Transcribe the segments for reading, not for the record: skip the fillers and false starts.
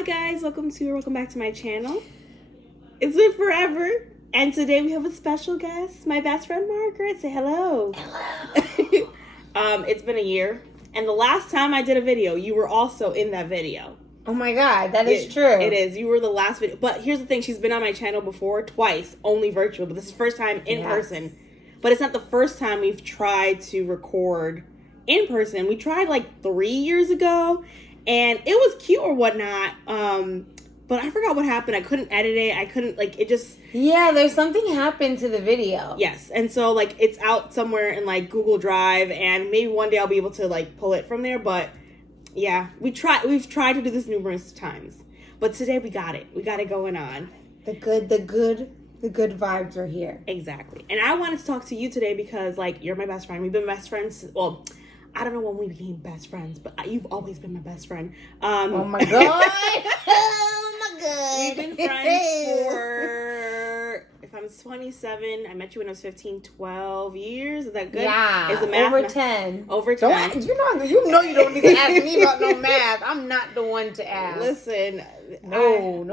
Hi guys, welcome back to my channel. It's been forever, and today we have a special guest, my best friend Margaret. Say hello. Hello. It's been a year, and the last time I did a video, you were also in that video. Oh my god, that is true. It is. You were the last video. But here's the thing, she's been on my channel before, twice, only virtual, but this is the first time in person. But it's not the first time we've tried to record in person. We tried like 3 years ago, and it was cute or whatnot. But I forgot what happened. I couldn't edit it. I couldn't, like, it just... Yeah, there's something happened to the video. Yes. And so, like, it's out somewhere in, like, Google Drive, and maybe one day I'll be able to, like, pull it from there. But, yeah, we've tried to do this numerous times. But today we got it. We got it going on. The good vibes are here. Exactly. And I wanted to talk to you today because, like, you're my best friend. We've been best friends. Well, I don't know when we became best friends, but you've always been my best friend. Oh my god. Oh my god. We've been friends for, if I'm 27, I met you when I was 15, 12 years. Is that good? Yeah. Is the math over 10. Over 10. You know you don't need to ask me about no math. I'm not the one to ask. Listen. No.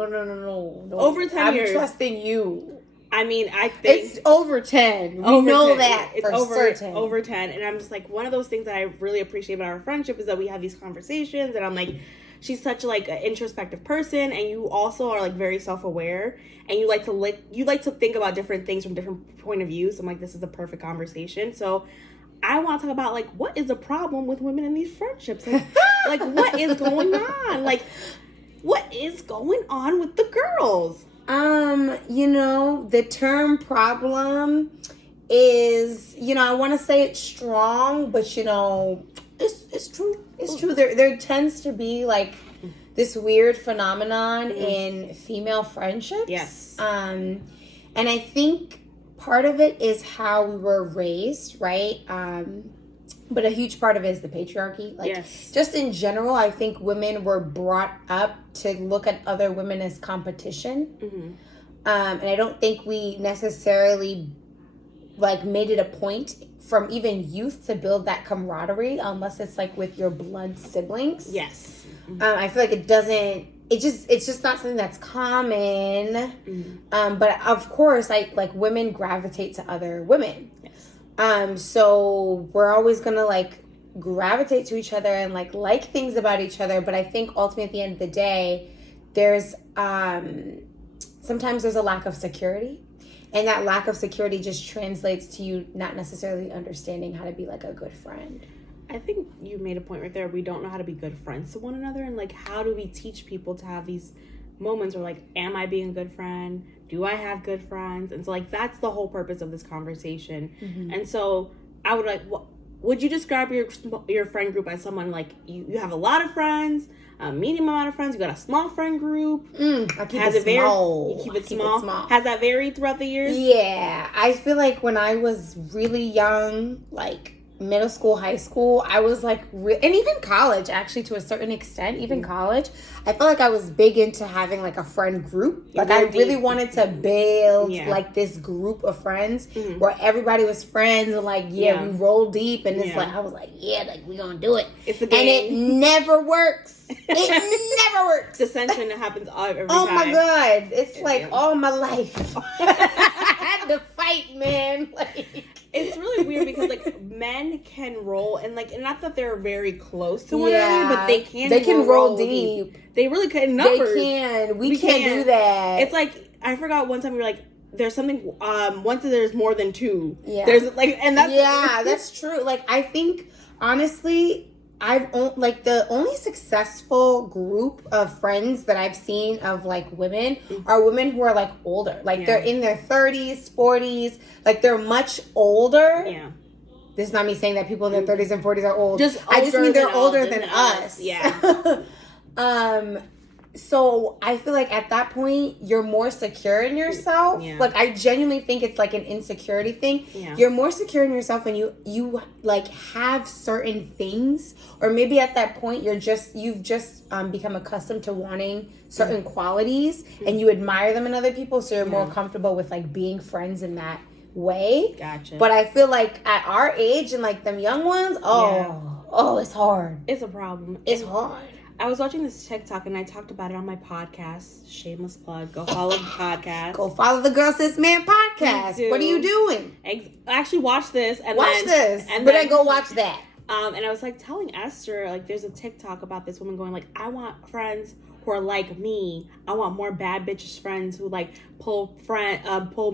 Over 10 years. I'm trusting you. I mean, I think... It's over 10. We know that it's for certain. Over 10. And I'm just like, one of those things that I really appreciate about our friendship is that we have these conversations. And I'm like, she's such like an introspective person. And you also are like very self-aware. And you like to think about different things from different point of views. So I'm like, this is a perfect conversation. So I want to talk about like, what is the problem with women in these friendships? Like what is going on? Like, what is going on with the girls? The term problem is, I want to say it's strong, but it's true. It's true. There tends to be like this weird phenomenon in female friendships. Yes. And I think part of it is how we were raised, right? But a huge part of it is the patriarchy. Like, yes. Just in general, I think women were brought up to look at other women as competition. Mm-hmm. And I don't think we necessarily, like, made it a point from even youth to build that camaraderie unless it's, like, with your blood siblings. Yes. Mm-hmm. I feel like it's just not something that's common. Mm-hmm. But, of course, women gravitate to other women. So we're always gonna like gravitate to each other and like things about each other. But I think ultimately at the end of the day, there's sometimes there's a lack of security, and that lack of security just translates to you not necessarily understanding how to be like a good friend. I think you made a point right there. We don't know how to be good friends to one another, and like, how do we teach people to have these moments where like, am I being a good friend? Do I have good friends? And so like, that's the whole purpose of this conversation. Mm-hmm. And so I would like, would you describe your friend group as someone like you have a lot of friends, a medium amount of friends, you got a small friend group? I keep it small. You keep it small. Has that varied throughout the years? Yeah. I feel like when I was really young, like middle school, high school, I was like, and even college, actually, to a certain extent, even college, I felt like I was big into having like a friend group. Like I really wanted to build like this group of friends where everybody was friends and like, we roll deep, and it's like, I was like, like we gonna do it. It's a game. And it never works. It never works. Dissension happens every time. Oh my God. It's like all my life. I had to fight, man. Like, it's really weird because like men can roll, and like, and not that they're very close to one another, but they can roll deep. They really can. Numbers. They can. We can't do that. It's like, I forgot one time we were like, there's something once there's more than two. Yeah. There's like, and that's that's true. Like, I think honestly, the only successful group of friends that I've seen of like women are women who are like older. Like they're in their 30s, 40s. Like they're much older. Yeah. This is not me saying that people in their 30s and 40s are old. I just mean they're older than us. Yeah. So I feel like at that point you're more secure in yourself. Yeah. Like I genuinely think it's like an insecurity thing. Yeah. You're more secure in yourself when you like have certain things, or maybe at that point you've just become accustomed to wanting certain qualities and you admire them in other people, so you're more comfortable with like being friends in that way. Gotcha. But I feel like at our age and like them young ones, it's hard. It's a problem. It's hard. I was watching this TikTok and I talked about it on my podcast. Shameless plug. Go follow the podcast. Go follow the Girl Sis Man podcast. What are you doing? Actually, watch this. And watch this. And then go watch that. And I was like telling Esther, like, there's a TikTok about this woman going like, I want friends who are like me. I want more bad bitches friends who like pull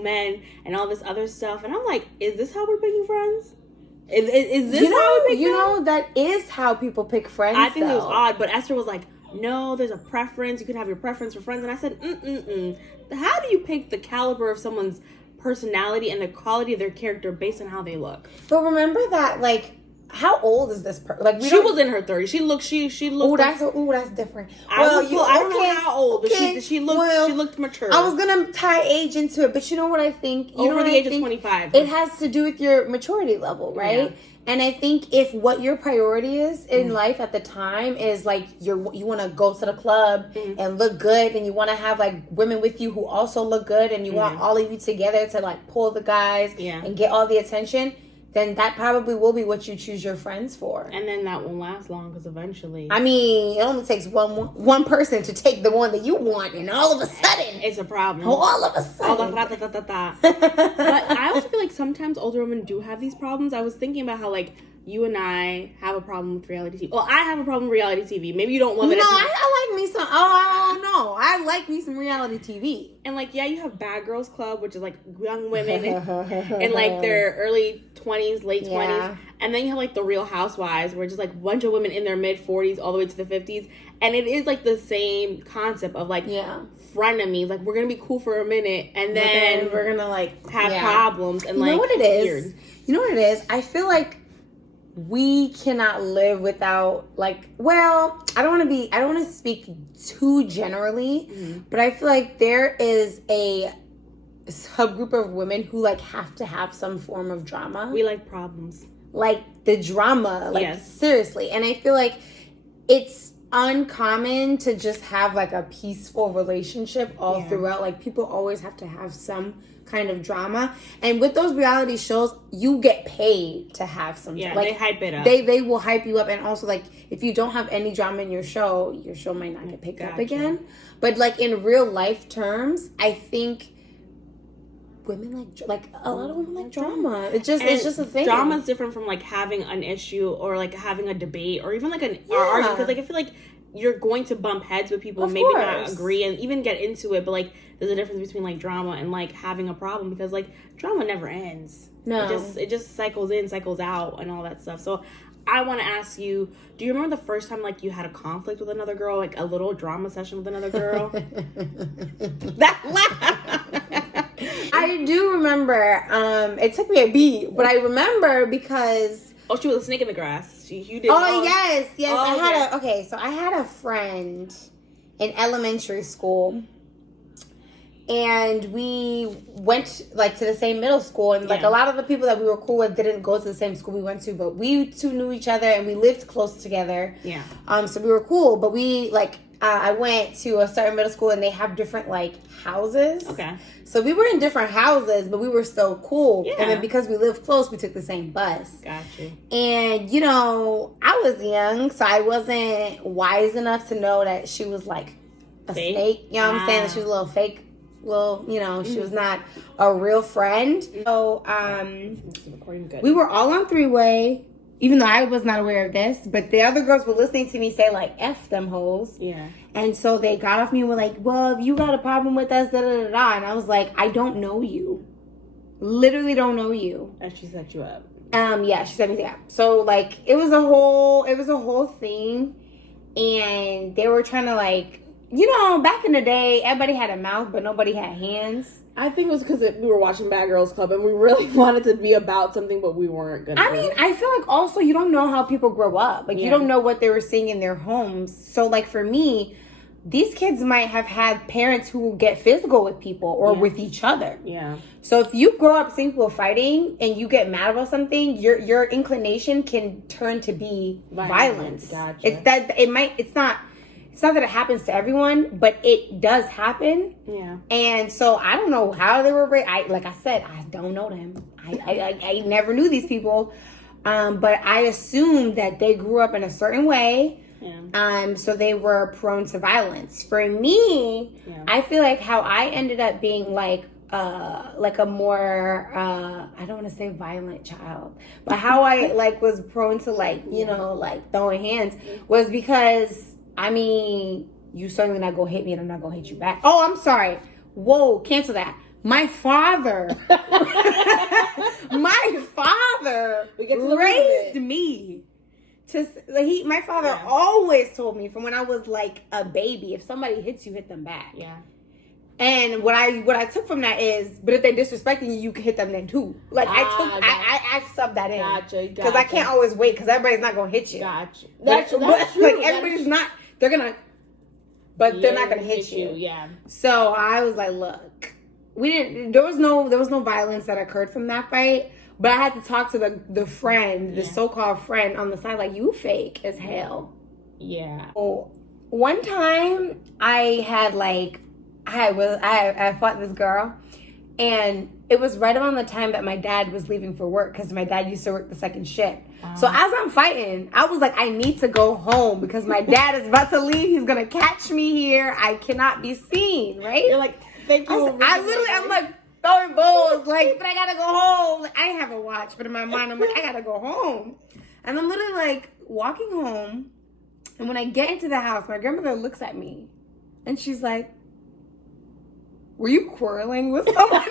men and all this other stuff. And I'm like, is this how we're picking friends? Is this how we pick friends? That is how people pick friends. I think it was odd, but Esther was like, no, there's a preference. You can have your preference for friends. And I said, how do you pick the caliber of someone's personality and the quality of their character based on how they look? But remember that, like, how old is this person? Like, she was in her 30s. She looked. That's different. I don't know how old, but she looked mature. I was gonna tie age into it, but you know what I think? Over the age of 25, it has to do with your maturity level, right? Yeah. And I think if what your priority is in life at the time is like you want to go to the club and look good, and you want to have like women with you who also look good, and you want all of you together to like pull the guys and get all the attention, then that probably will be what you choose your friends for. And then that won't last long because eventually... I mean, it only takes one person to take the one that you want, and all of a sudden... It's a problem. All of a sudden. But I also feel like sometimes older women do have these problems. I was thinking about how, like, you and I have a problem with reality TV. Well, I have a problem with reality TV. Maybe you don't love it. No, I like me some... I don't know. I like me some reality TV. And, like, yeah, you have Bad Girls Club, which is, like, young women in like, their early 20s, late 20s. And then you have, like, The Real Housewives, where it's just, like, a bunch of women in their mid-40s all the way to the 50s. And it is, like, the same concept of, like, frenemies. Like, we're going to be cool for a minute, and then we're going to, like... have problems. And, you know what it is? Weird. You know what it is? I feel like we cannot live without, like, well, I don't want to speak too generally, but I feel like there is a subgroup of women who, like, have to have some form of drama. We like problems. Like, the drama, like, seriously. And I feel like it's uncommon to just have, like, a peaceful relationship all throughout. Like, people always have to have some kind of drama, and with those reality shows you get paid to have some like, they hype it up. They will hype you up, and also, like, if you don't have any drama in your show might not get picked up again. But, like, in real life terms, I think women like a lot of women like drama. It's just a thing. Drama is different from, like, having an issue or, like, having a debate or even, like, an argument, because, like, I feel like you're going to bump heads with people and maybe not agree and even get into it, but, like, there's a difference between, like, drama and, like, having a problem, because, like, drama never ends. No. It just cycles in, cycles out, and all that stuff. So I want to ask you, do you remember the first time, like, you had a conflict with another girl, like a little drama session with another girl? That laugh. I do remember. It took me a beat, but I remember because... Oh, she was a snake in the grass. You did. Oh, yes. Oh, I had a friend in elementary school, and we went, like, to the same middle school, and, like, a lot of the people that we were cool with didn't go to the same school we went to, but we two knew each other, and we lived close together. Yeah. So we were cool, but we, like, I went to a certain middle school, and they have different, like, houses. Okay. So we were in different houses, but we were still cool. Yeah. And then because we lived close, we took the same bus. Gotcha. And, you know, I was young, so I wasn't wise enough to know that she was, like, a snake. You know what I'm saying? That she was a little fake. Well, you know, she was not a real friend. So, we were all on three-way, even though I was not aware of this, but the other girls were listening to me say, like, F them hoes. Yeah. And so they got off me and were like, well, if you got a problem with us, da-da-da-da. And I was like, I don't know you. Literally don't know you. And she set you up. Yeah, she set me up. So, like, it was a whole thing. And they were trying to, like, you know, back in the day, everybody had a mouth, but nobody had hands. I think it was because we were watching Bad Girls Club and we really wanted to be about something, but we weren't going to. I mean, I feel like also you don't know how people grow up. Like, you don't know what they were seeing in their homes. So, like, for me, these kids might have had parents who get physical with people or with each other. Yeah. So if you grow up seeing people fighting and you get mad about something, your inclination can turn to be violence. Gotcha. It's not that it happens to everyone, but it does happen. Yeah. And so I don't know how they were raised. Like I said, I don't know them. I never knew these people. But I assumed that they grew up in a certain way So they were prone to violence. For me, I feel like how I ended up being like a more I don't want to say violent child, but how I like was prone to like, you know, like throwing hands was because, I mean, you certainly not gonna hit me and I'm not gonna hit you back. Oh, I'm sorry. Whoa, cancel that. My father raised me to my father always told me from when I was like a baby, if somebody hits you, hit them back. Yeah. And what I took from that is, but if they're disrespecting you, you can hit them then too. Like I subbed that in. Gotcha. Because I can't always wait because everybody's not gonna hit you. Gotcha. That's true. Like everybody's not. They're gonna, but they're not gonna hit you. Yeah. So I was like, look, we didn't. There was no violence that occurred from that fight. But I had to talk to the friend, the so-called friend on the side, like, you fake as hell. Yeah. Oh, one time I had like. I fought this girl, and it was right around the time that my dad was leaving for work because my dad used to work the second shift. So as I'm fighting, I was like, I need to go home because my dad is about to leave. He's gonna catch me here. I cannot be seen. Right? You're like, thank you. I'm like throwing balls, like, but I gotta go home. Like, I didn't have a watch, but in my mind, I'm like, I gotta go home, and I'm literally like walking home, and when I get into the house, my grandmother looks at me, and she's like, were you quarreling with someone?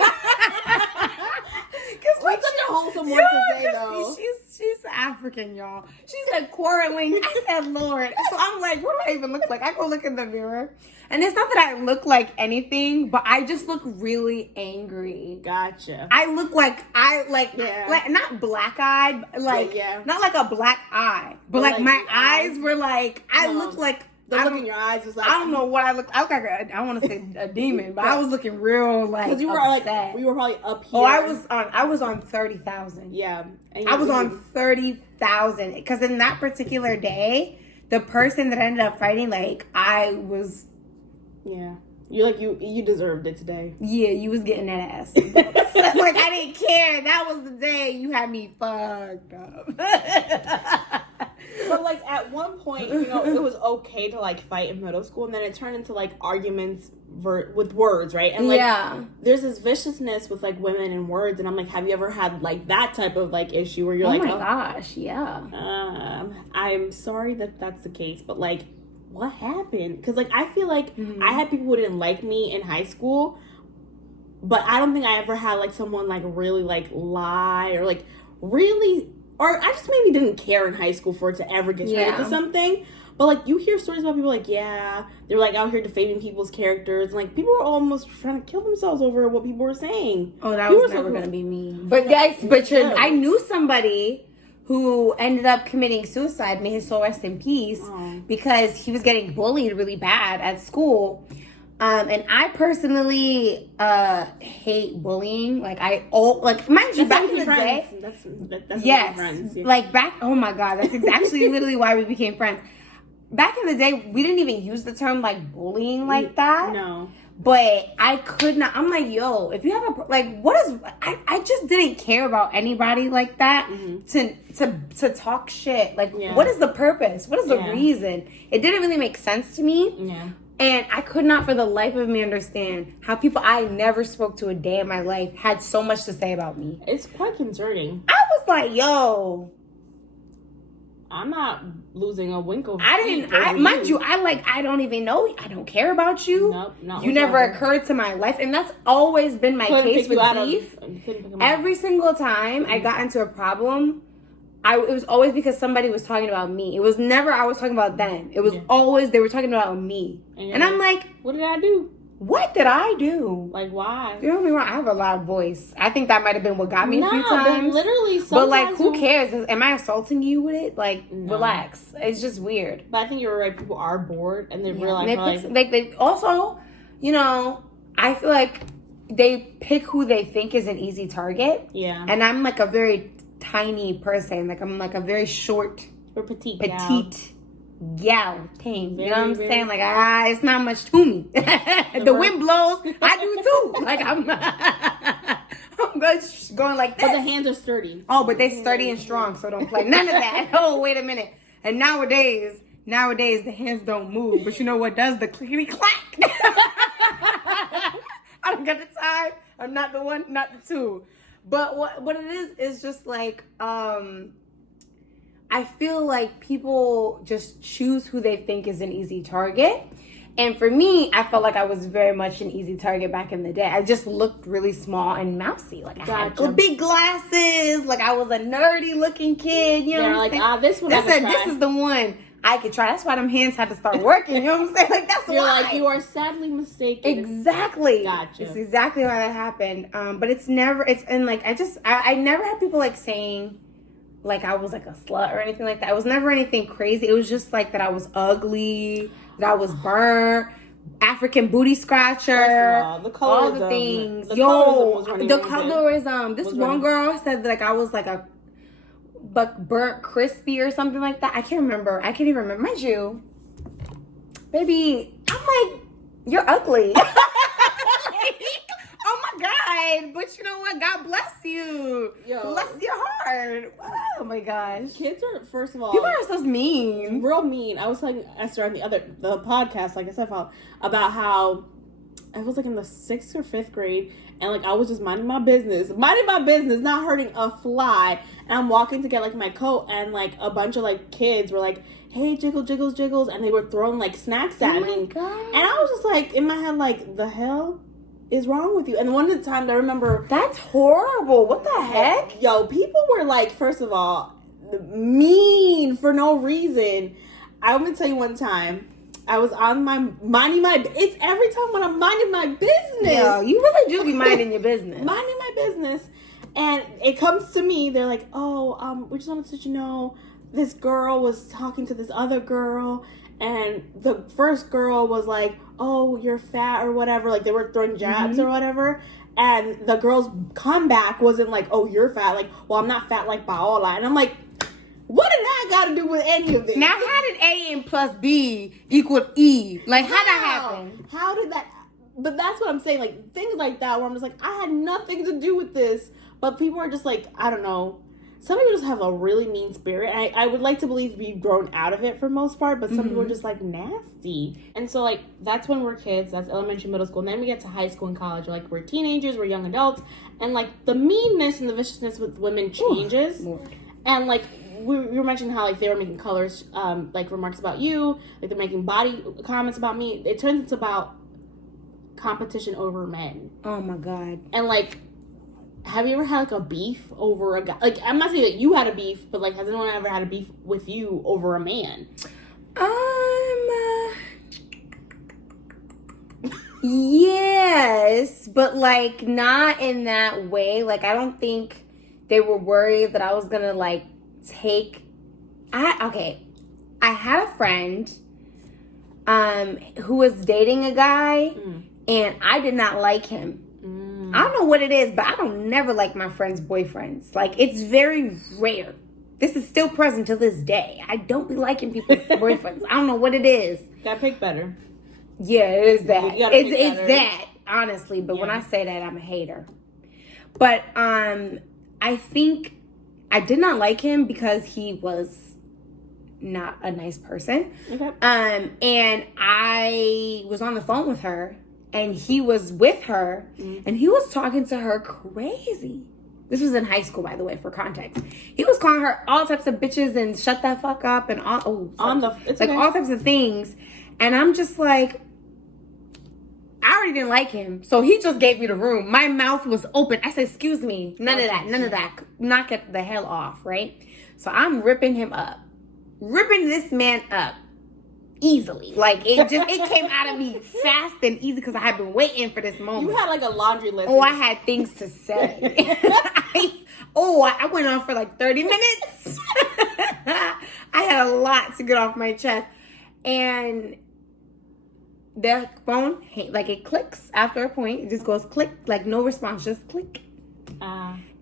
That's such a wholesome word to say, though. She's African, y'all. She's like quarreling. I said, Lord. So I'm like, what do I even look like? I go look in the mirror. And it's not that I look like anything, but I just look really angry. Gotcha. I look like like not black-eyed, like not like a black eye, but like my eyes were like, I look like, the look in your eyes was like, I don't know what I look like. I don't want to say a demon, but I was looking real like, because you were upset. like, we were probably up here. Oh, I was on 30,000. Yeah, I was on 30,000 because in that particular day, the person that ended up fighting, like, I was. Yeah, you deserved it today. Yeah, you was getting that ass. Like, I didn't care. That was the day you had me fucked up. But like at one point, you know, it was okay to like fight in middle school, and then it turned into like arguments with words, right? And like, there's this viciousness with like women and words, and I'm like, have you ever had like that type of like issue where you're like, oh my gosh, yeah. I'm sorry that that's the case, but like, what happened? Because like I feel like I had people who didn't like me in high school, but I don't think I ever had like someone like really like lie or like really. Or I just maybe didn't care in high school for it to ever get straight into something. But, like, you hear stories about people like, they're, like, out here defaming people's characters. And, like, people were almost trying to kill themselves over what people were saying. Oh, that was never going to be me. But, guys, I knew somebody who ended up committing suicide, may his soul rest in peace, because he was getting bullied really bad at school. And I personally hate bullying. Like, mind you, back in the day. That's yes. Friends, yeah. Like, oh my God, that's actually literally why we became friends. Back in the day, we didn't even use the term, like, bullying like that. No. But I could not. I'm like, yo, if you have I just didn't care about anybody like that to talk shit. Like, what is the purpose? What is the reason? It didn't really make sense to me. Yeah. And I could not for the life of me understand how people I never spoke to a day in my life had so much to say about me. It's quite concerning. I was like, yo, I'm not losing a wink of mind you, I don't even know. I don't care about you. Nope, not you never occurred to my life. And that's always been my case with beef. Every single time I got into a problem, it was always because somebody was talking about me. It was never I was talking about them. It was always they were talking about me. And I'm like, what did I do? What did I do? Like, why? You know what I mean? I have a loud voice. I think that might have been what got me a few times. Literally, but like, who cares? Am I assaulting you with it? Like, relax. It's just weird. But I think you're right. People are bored, and they realize they also, you know, I feel like they pick who they think is an easy target. Yeah. And I'm like a very tiny person. Like, I'm like a very short, or petite gal thing. You know what I'm saying? Like, it's not much to me. The wind blows. I do too. Like, I'm going like this. But the hands are sturdy. Oh, but they're sturdy and strong, so don't play none of that. Oh, wait a minute. And nowadays, Nowadays, the hands don't move, but you know what does? The clickety clack. I don't got the time. I'm not the one, not the two. But what it is just like, I feel like people just choose who they think is an easy target. And for me, I felt like I was very much an easy target back in the day. I just looked really small and mousy. Like, I had big glasses. Like, I was a nerdy looking kid. You know what I'm saying? This one I could try. This is the one I could try. That's why them hands had to start working. You know what I'm saying? Like, that's You're why. like, you are sadly mistaken. Exactly. Gotcha. It's exactly why that happened. But it's never, I never had people like saying, like, I was like a slut or anything like that. It was never anything crazy. It was just like that I was ugly, that I was burnt, African booty scratcher, the colorism, all the things. The colorism. This one girl said that, like, I was like a burnt crispy or something like that. I can't remember. I can't even remember. Mind you, baby, I'm like, you're ugly. Oh my God. But you know what? God bless you. Bless your heart. Oh my gosh. Kids are, first of all, people are so mean. Real mean. I was telling Esther on the podcast, like I said, about how I was like in the 6th or 5th grade, and like I was just minding my business, not hurting a fly. And I'm walking to get like my coat, and like a bunch of like kids were like, hey, jiggle, jiggles, jiggles, and they were throwing like snacks at me. God. And I was just like, in my head, like, the hell is wrong with you? And one of the times I remember, that's horrible. What the heck? Yo, people were like, first of all, mean for no reason. I'm gonna tell you one time, I was on it's every time when I'm minding my business. Yo, you really do be minding your business. Minding my business. And it comes to me, they're like, oh, we just wanted to let you know, this girl was talking to this other girl, and the first girl was like, oh, you're fat or whatever. Like, they were throwing jabs or whatever. And the girl's comeback wasn't like, oh, you're fat. Like, well, I'm not fat like Paola. And I'm like, what did that got to do with any of this? Now, how did A and plus B equal E? Like, how that happen? How did that? But that's what I'm saying. Like, things like that where I'm just like, I had nothing to do with this. But people are just like, I don't know. Some people just have a really mean spirit. And I would like to believe we've grown out of it for the most part. But some people are just like nasty. And so like, that's when we're kids. That's elementary, middle school. And then we get to high school and college. We're teenagers. We're young adults. And like, the meanness and the viciousness with women changes. And like, we were mentioning how like they were making colors, like remarks about you. Like they're making body comments about me. It turns into about competition over men. Oh my God. And like, have you ever had like a beef over a guy? Like, I'm not saying that you had a beef, but like, has anyone ever had a beef with you over a man? Yes, but like not in that way. Like, I don't think they were worried that I was gonna like I had a friend who was dating a guy and I did not like him. I don't know what it is, but I don't never like my friends' boyfriends. Like, it's very rare. This is still present to this day. I don't be liking people's boyfriends. I don't know what it is. Gotta pick better. Yeah, it is that. It's that, honestly. But when I say that, I'm a hater. But I think I did not like him because he was not a nice person. Okay. And I was on the phone with her. And he was with her, and he was talking to her crazy. This was in high school, by the way, for context. He was calling her all types of bitches and shut that fuck up and all all types of things. And I'm just like, I already didn't like him, so he just gave me the room. My mouth was open. I said, "Excuse me, none of that. Knock it the hell off, right?" So I'm ripping this man up. Easily. Like, it came out of me fast and easy because I had been waiting for this moment. You had like a laundry list. Oh, I had things to say. I went on for like 30 minutes. I had a lot to get off my chest. And the phone, like, it clicks after a point. It just goes click, like no response, just click.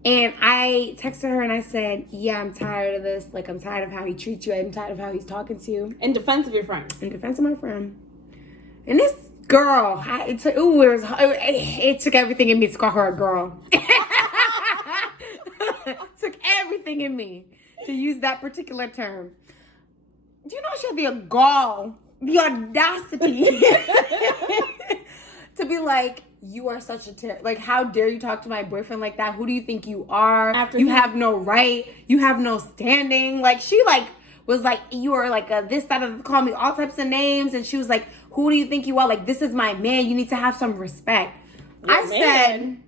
And I texted her and I said, yeah, I'm tired of this. Like, I'm tired of how he treats you. I'm tired of how he's talking to you. In defense of your friend. In defense of my friend. And this girl, it took everything in me to call her a girl. Took everything in me to use that particular term. Do you know she had the audacity to be like, you are such a like, how dare you talk to my boyfriend like that? Who do you think you are? You have no right. You have no standing. Like, she like was like, you are like a this, that, call me all types of names. And she was like, who do you think you are? Like, this is my man. You need to have some respect. I said,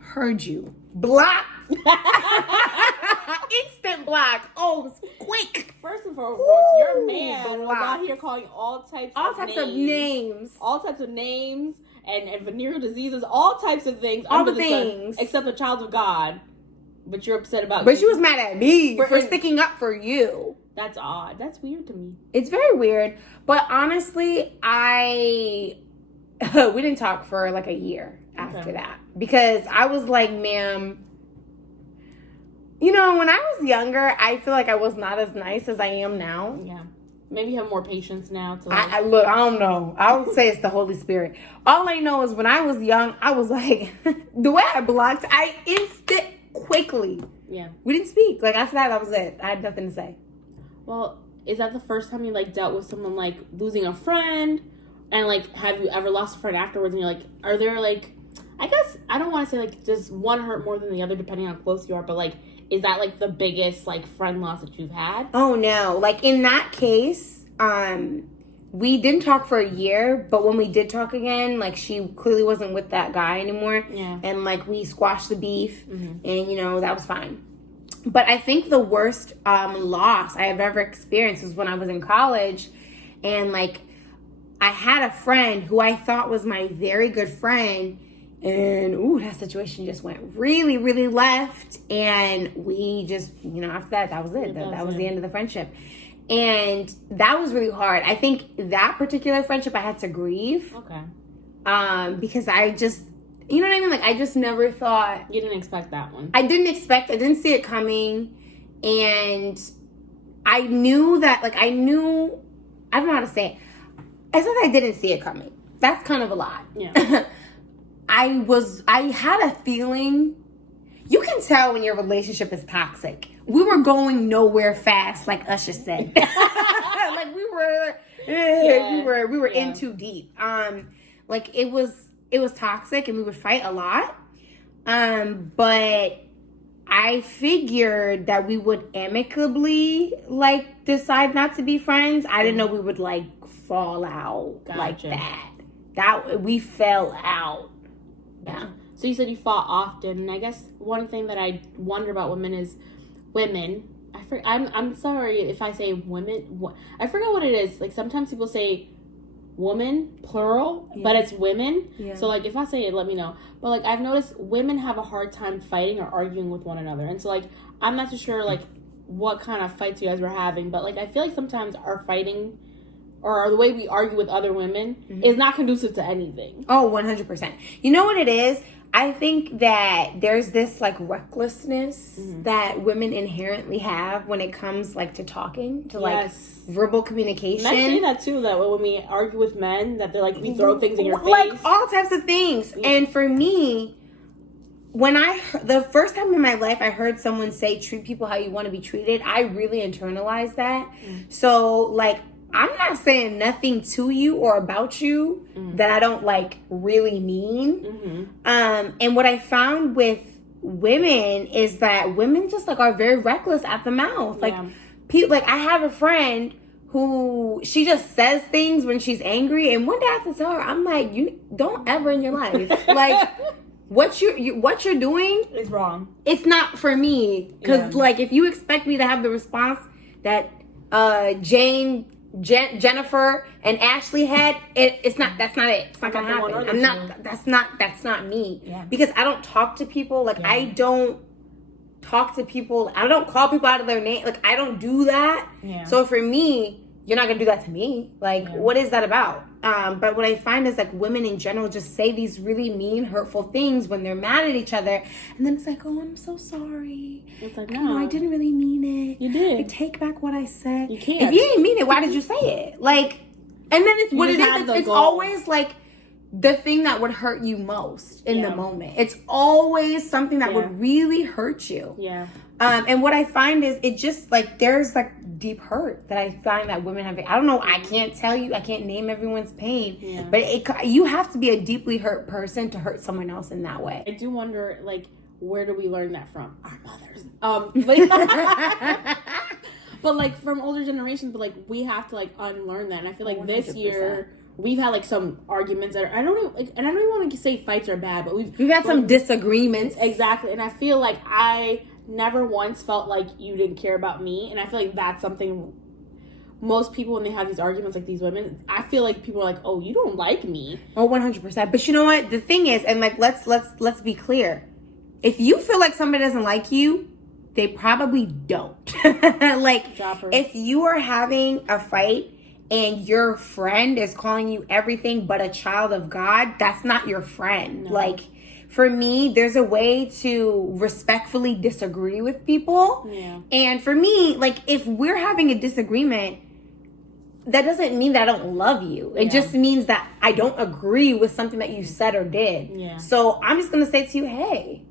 heard you. Blocked. Instant block. Oh, it was quick. First and foremost, your man was out here calling all types of names. All types of names and venereal diseases, all types of things. All the things. Sun, except a child of God. But you're upset about But she was mad at me for sticking up for you. That's odd. That's weird to me. It's very weird. But honestly, we didn't talk for like a year after that. Because I was like, ma'am, you know, when I was younger, I feel like I was not as nice as I am now. Yeah. Maybe you have more patience now. Look, I don't know. I would say it's the Holy Spirit. All I know is when I was young, I was like, the way I blocked, I quickly. Yeah. We didn't speak. Like, after that was it. I had nothing to say. Well, is that the first time you, like, dealt with someone, like, losing a friend? And, like, have you ever lost a friend afterwards? And you're like, are there, like, I guess, I don't want to say, like, does one hurt more than the other depending on how close you are, but, like, is that, like, the biggest, like, friend loss that you've had? Oh, no. Like, in that case, we didn't talk for a year, but when we did talk again, like, she clearly wasn't with that guy anymore. Yeah. And, like, we squashed the beef, and, you know, that was fine. But I think the worst loss I have ever experienced was when I was in college, and, like, I had a friend who I thought was my very good friend, and that situation just went really, really left, and we just, you know, after that was it. That was the end of the friendship. And that was really hard. I think that particular friendship I had to grieve. Okay. Because I just, you know what I mean? Like, I just never thought. You didn't expect that one. I didn't see it coming. And I knew that, like, I don't know how to say it. I said I didn't see it coming. That's kind of a lot. Yeah. I had a feeling. You can tell when your relationship is toxic. We were going nowhere fast, like Usher said. Like, we were in too deep. Like, it was toxic, and we would fight a lot. But I figured that we would amicably, like, decide not to be friends. I didn't know we would, like, fall out like that. That we fell out. Yeah. So you said you fought often, and I guess one thing that I wonder about women is women. I'm sorry if I say women. I forgot what it is. Like, sometimes people say woman plural, but it's women. Yeah. So, like, if I say it, let me know. But, like, I've noticed women have a hard time fighting or arguing with one another, and so, like, I'm not too sure, like, what kind of fights you guys were having, but, like, I feel like sometimes our fighting or the way we argue with other women is not conducive to anything. Oh, 100%. You know what it is? I think that there's this, like, recklessness that women inherently have when it comes, like, to talking, to, like, verbal communication. Men say that, too, that when we argue with men, that they're, like, we throw things in your face. Like, all types of things. Yeah. And for me, when the first time in my life I heard someone say, treat people how you want to be treated, I really internalized that. So, like, I'm not saying nothing to you or about you that I don't, like, really mean. And what I found with women is that women just, like, are very reckless at the mouth. Like, like, I have a friend who, she just says things when she's angry, and one day I have to tell her, I'm like, you don't ever in your life, like, what you're doing is wrong. It's not for me. Because, like, if you expect me to have the response that Jennifer and Ashley had, it's not. That's not it. It's not gonna happen. I'm not. That's not me. Yeah. Because I don't talk to people. Like, I don't talk to people. I don't call people out of their name. Like, I don't do that. Yeah. So for me, you're not gonna do that to me. Like, what is that about? But what I find is, like, women in general just say these really mean, hurtful things when they're mad at each other, and then it's like, oh, I'm so sorry. It's like, no, I didn't really mean it. You did. I take back what I said. You can't. If you didn't mean it, why did you say it? Like, and then it's what it is. It's always like the thing that would hurt you most in the moment. It's always something that would really hurt you. Yeah. And what I find is it just, like, there's, like, deep hurt that I find that women have. I don't know. I can't tell you. I can't name everyone's pain. Yeah. But you have to be a deeply hurt person to hurt someone else in that way. I do wonder, like, where do we learn that from? Our mothers. But like from older generations, but like we have to like unlearn that. And I feel like 100%. This year we've had like some arguments that are, I don't know, like, and I don't even want to say fights are bad, but we've had some disagreements. Exactly. And I feel like I never once felt like you didn't care about me. And I feel like that's something most people, when they have these arguments, like these women, I feel like people are like, oh, you don't like me. Oh, 100%. But you know what? The thing is, and like, let's be clear. If you feel like somebody doesn't like you, they probably don't. Like, if you are having a fight and your friend is calling you everything but a child of God, that's not your friend. No. Like, for me, there's a way to respectfully disagree with people. Yeah. And for me, like, if we're having a disagreement, that doesn't mean that I don't love you. It just means that I don't agree with something that you said or did. Yeah. So I'm just going to say to you, hey,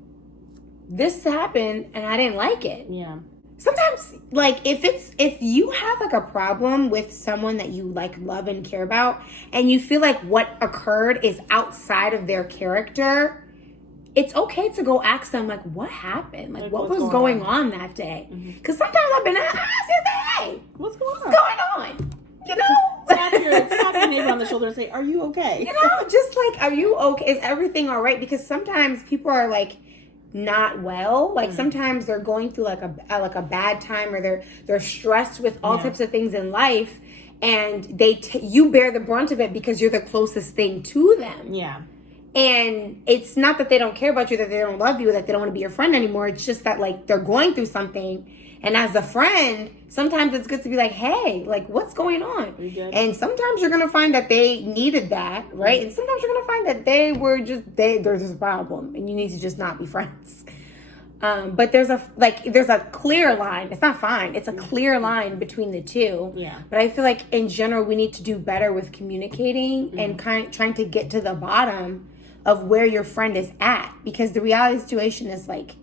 this happened and I didn't like it. Yeah. Sometimes, like, if you have like a problem with someone that you like love and care about, and you feel like what occurred is outside of their character, it's okay to go ask them, like, what happened? Like, what was going on that day? Because sometimes I've been asked, hey, what's going on? You know? Tap your neighbor on the shoulder and say, are you okay? You know, just like, are you okay? Is everything all right? Because sometimes people are like, not well. Like sometimes they're going through like a bad time, or they're stressed with all types of things in life, and you bear the brunt of it because you're the closest thing to them. Yeah. And it's not that they don't care about you, that they don't love you, that they don't want to be your friend anymore. It's just that like they're going through something, and as a friend, sometimes it's good to be like, hey, like, what's going on? And sometimes you're gonna find that they needed that, right? And sometimes you're gonna find that there's just a problem, and you need to just not be friends. But there's a clear line. It's not fine. It's a clear line between the two. Yeah. But I feel like in general we need to do better with communicating and trying to get to the bottom of where your friend is at, because the reality of the situation is like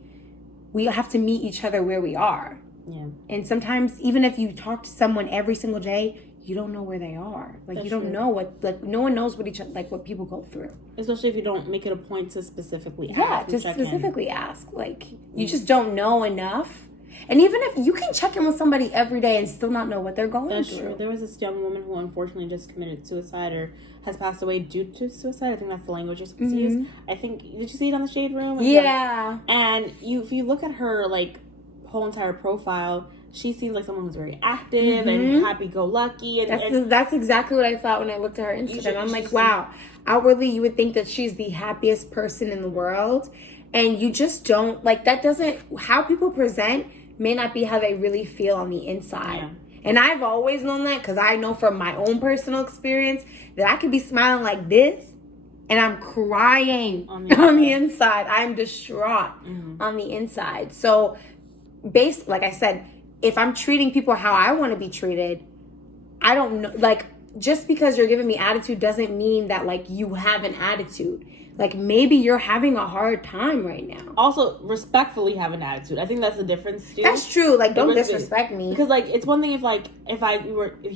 we have to meet each other where we are. Yeah. And sometimes even if you talk to someone every single day, you don't know where they are. Like, you don't know what, like, no one knows what what people go through. Especially if you don't make it a point to specifically ask. Yeah, to specifically ask. Like, you just don't know enough. And even if you can check in with somebody every day and still not know what they're going through. That's true. There was this young woman who unfortunately just committed suicide or has passed away due to suicide. I think that's the language you're supposed to use. I think, did you see it on the Shade Room? Yeah. And if you look at her, like, whole entire profile, she seems like someone who's very active and happy-go-lucky. And that's exactly what I thought when I looked at her Instagram. I'm like, wow. Outwardly, you would think that she's the happiest person in the world. And you just don't, like, that doesn't, how people present may not be how they really feel on the inside. Yeah. And I've always known that because I know from my own personal experience that I could be smiling like this and I'm crying on the inside. I'm distraught on the inside. So, like I said, if I'm treating people how I want to be treated, I don't know, like, just because you're giving me attitude doesn't mean that, like, you have an attitude. Like, maybe you're having a hard time right now. Also, respectfully have an attitude. I think that's the difference, too. That's true. Like, don't disrespect me. Because, like, it's one thing if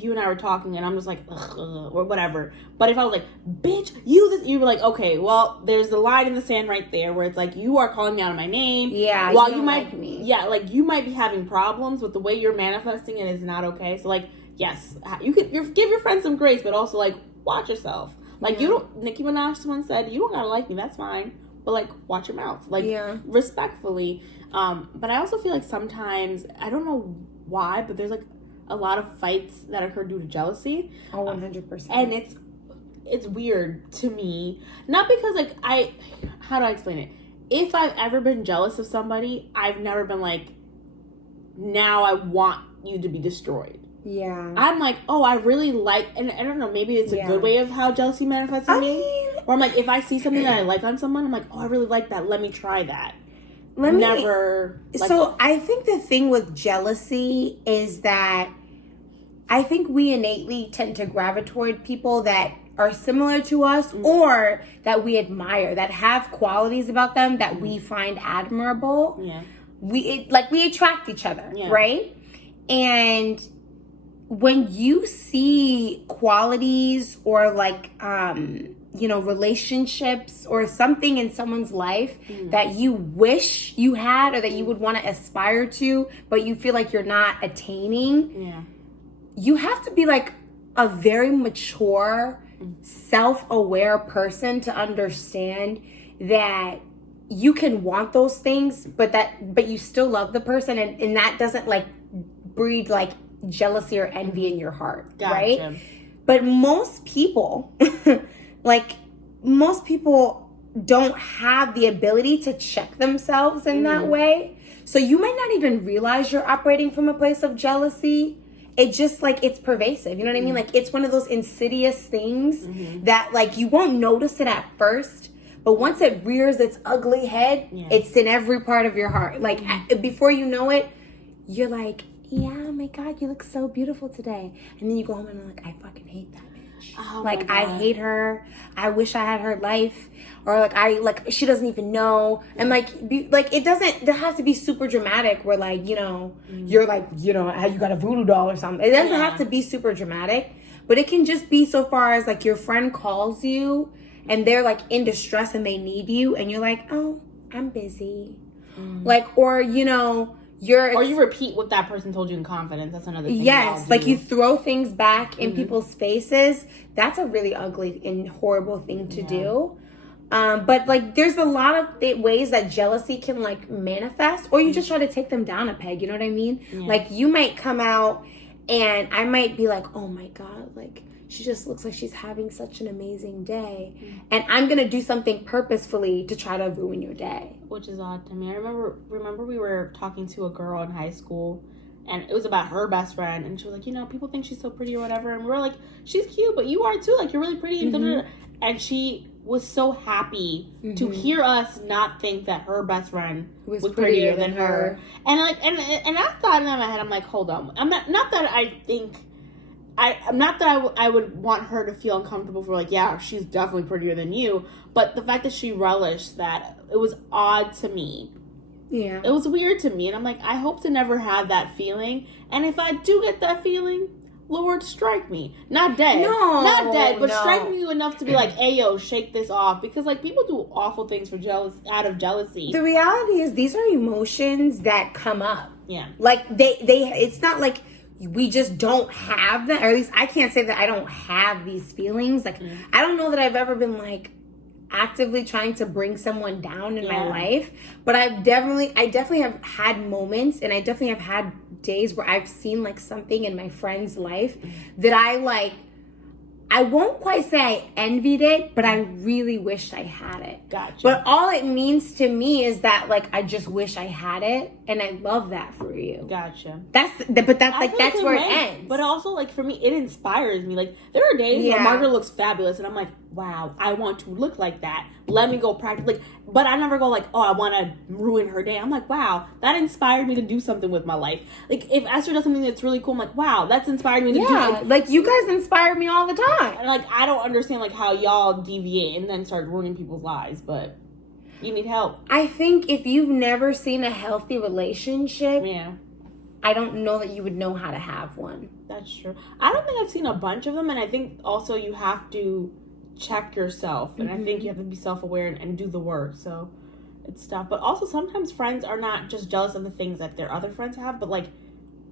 you and I were talking and I'm just like, ugh, or whatever. But if I was like, bitch, you were like, okay, well, there's the line in the sand right there where it's like, you are calling me out of my name. Yeah, while you might, like me. Yeah, like, you might be having problems with the way you're manifesting it is not okay. So, like, yes, you could give your friends some grace, but also, like, watch yourself. Like, you don't, Nicki Minaj once said, you don't gotta like me, that's fine. But, like, watch your mouth. Like, respectfully. But I also feel like sometimes, I don't know why, but there's, like, a lot of fights that occur due to jealousy. Oh, 100%. And it's weird to me. Not because, like, how do I explain it? If I've ever been jealous of somebody, I've never been like, now I want you to be destroyed. Yeah. I'm like, oh, I really like, and I don't know, maybe it's a good way of how jealousy manifests in me. Or I'm like, if I see something that I like on someone, I'm like, oh, I really like that. Let me try that. So I think the thing with jealousy is that I think we innately tend to gravitate toward people that are similar to us or that we admire, that have qualities about them that we find admirable. Yeah. We attract each other, right? And when you see qualities or like relationships or something in someone's life that you wish you had or that you would want to aspire to, but you feel like you're not attaining, you have to be like a very mature, self-aware person to understand that you can want those things, but you still love the person, and that doesn't like breed like jealousy or envy in your heart, right? But most people don't have the ability to check themselves in that way. So you might not even realize you're operating from a place of jealousy. It just like, it's pervasive. You know what I mean? Like, it's one of those insidious things that like you won't notice it at first, but once it rears its ugly head, it's in every part of your heart. Like before you know it, you're like, yeah, oh my God, you look so beautiful today. And then you go home and you're like, I fucking hate that bitch. Oh like, I hate her. I wish I had her life. Or like, she doesn't even know. And like, it doesn't have to be super dramatic where like, you're like, how you got a voodoo doll or something. It doesn't have to be super dramatic, but it can just be so far as like your friend calls you and they're like in distress and they need you. And you're like, oh, I'm busy. Like, or, or you repeat what that person told you in confidence. That's another thing. Yes, like you throw things back in people's faces. That's a really ugly and horrible thing to do. But like, there's a lot of ways that jealousy can like manifest, or you just try to take them down a peg. You know what I mean? Like, you might come out and I might be like, oh my God, like, she just looks like she's having such an amazing day. And I'm going to do something purposefully to try to ruin your day. Which is odd to me. I remember we were talking to a girl in high school, and it was about her best friend. And she was like, people think she's so pretty or whatever. And we were like, she's cute, but you are too. Like, you're really pretty. And she was so happy to hear us not think that her best friend was prettier than her. And like, and I thought in my head, I'm like, hold on. I'm not that I would want her to feel uncomfortable for like, yeah, she's definitely prettier than you. But the fact that she relished that, it was odd to me. Yeah. It was weird to me. And I'm like, I hope to never have that feeling. And if I do get that feeling, Lord, strike me. Not dead. Not dead, but strike me enough to be like, hey, yo, shake this off. Because like, people do awful things out of jealousy. The reality is, these are emotions that come up. Yeah. Like, it's not like we just don't have them, or at least I can't say that I don't have these feelings. Like, I don't know that I've ever been like actively trying to bring someone down in my life, but I definitely have had moments, and I definitely have had days where I've seen like something in my friend's life that I won't quite say I envied it, but I really wished I had it. Gotcha. But all it means to me is that like, I just wish I had it, and I love that for you. Gotcha. That's where it ends. But also, like, for me, it inspires me. Like, there are days where Margaret looks fabulous, and I'm like, wow, I want to look like that. Let me go practice. Like, but I never go like, oh, I want to ruin her day. I'm like, wow, that inspired me to do something with my life. Like, if Esther does something that's really cool, I'm like, wow, that's inspired me to do. Like, you guys inspire me all the time. And like, I don't understand like how y'all deviate and then start ruining people's lives, but you need help. I think if you've never seen a healthy relationship, I don't know that you would know how to have one. That's true. I don't think I've seen a bunch of them, and I think also you have to check yourself, and I think you have to be self-aware and do the work. So it's tough. But also, sometimes friends are not just jealous of the things that their other friends have, but like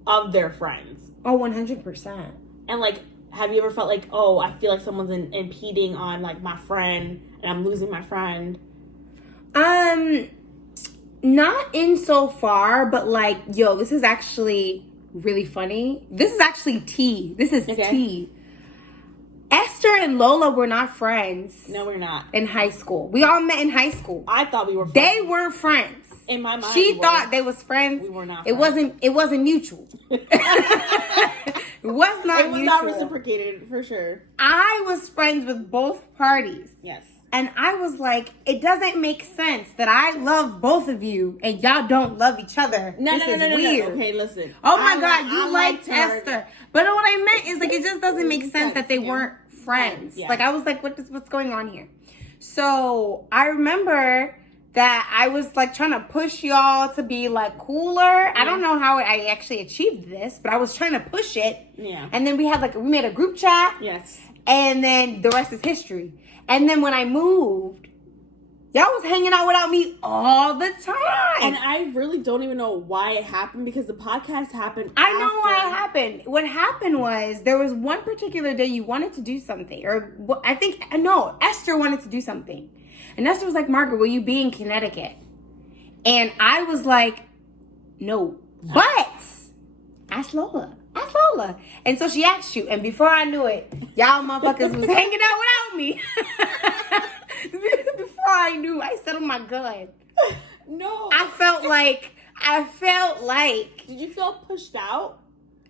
of their friends. Oh, 100%. And like, have you ever felt like, oh, I feel like someone's impeding on like my friend, and I'm losing my friend? Not in so far, but like, yo, this is actually really funny. This is actually tea. This is tea. Esther and Lola were not friends. No, we're not. In high school. We all met in high school. I thought we were friends. They were friends. In my mind, she thought they was friends. We were not friends. It wasn't mutual. It was not mutual. Not reciprocated, for sure. I was friends with both parties. Yes. And I was like, it doesn't make sense that I love both of you and y'all don't love each other. No. Weird. Okay, listen. Oh my God, you liked Esther. But what I meant is like, it just doesn't make sense that they weren't friends. Yeah. Like, I was like, what's going on here? So I remember that I was like trying to push y'all to be like cooler. I don't know how I actually achieved this, but I was trying to push it. Yeah. And then we made a group chat. Yes. And then the rest is history. And then when I moved, y'all was hanging out without me all the time. And I really don't even know why it happened because the podcast happened I know why it happened. What happened was there was one particular day you wanted to do something. Or Esther wanted to do something. And Esther was like, Margaret, will you be in Connecticut? And I was like, no. But ask Lola. And so she asked you. And before I knew it, y'all motherfuckers was hanging out without me. Before I knew, I said, oh my God. No. I felt like. Did you feel pushed out?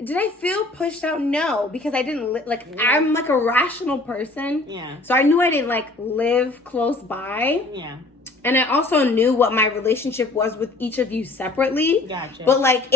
Did I feel pushed out? No, because I didn't I'm like a rational person. Yeah. So I knew I didn't like live close by. Yeah. And I also knew what my relationship was with each of you separately. Gotcha. But like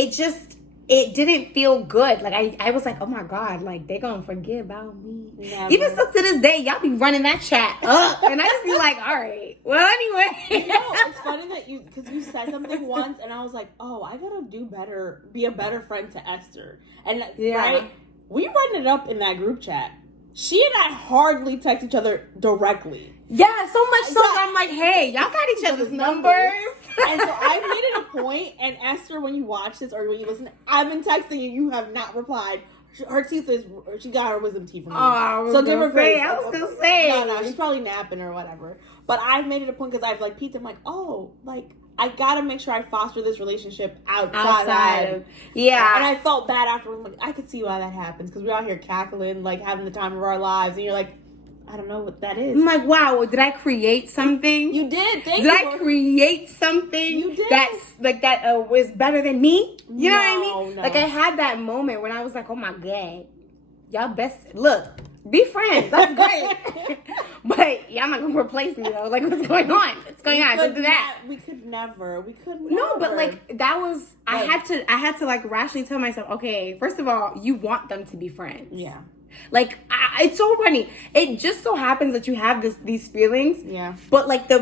it didn't feel good. Like I was like, oh my God, like they gonna forget about me. Never. Even still to this day, y'all be running that chat up. And I just be like, all right. Well, anyway. You know, it's funny that because you said something once and I was like, oh, I gotta do better, be a better friend to Esther. And right, we run it up in that group chat. She and I hardly text each other directly. Yeah, so much so that I'm like, hey, y'all got each other's numbers. And so I made it a point, and Esther, when you watch this or when you listen, I've been texting you, you have not replied. Her teeth she got her wisdom teeth from me. Oh, so give her grace. I was gonna say. No, she's probably napping or whatever. But I've made it a point because I've like peeped. I'm like, oh, like I gotta make sure I foster this relationship outside of. Yeah. And I felt bad afterwards. Like I could see why that happens because we're out here cackling, like having the time of our lives, and you're like, I don't know what that is. I'm like, wow, did I create something? You did. Did I create something you did. that's like that was better than me? You know what I mean? No. Like I had that moment when I was like, oh my God, y'all best look, be friends. That's great. But y'all not gonna replace me though. Like what's going on? What's going on? Don't do that. We could never. No, but like that was I had to like rationally tell myself, okay, first of all, you want them to be friends. Yeah. Like it's so funny. It just so happens that you have these feelings. Yeah. But like the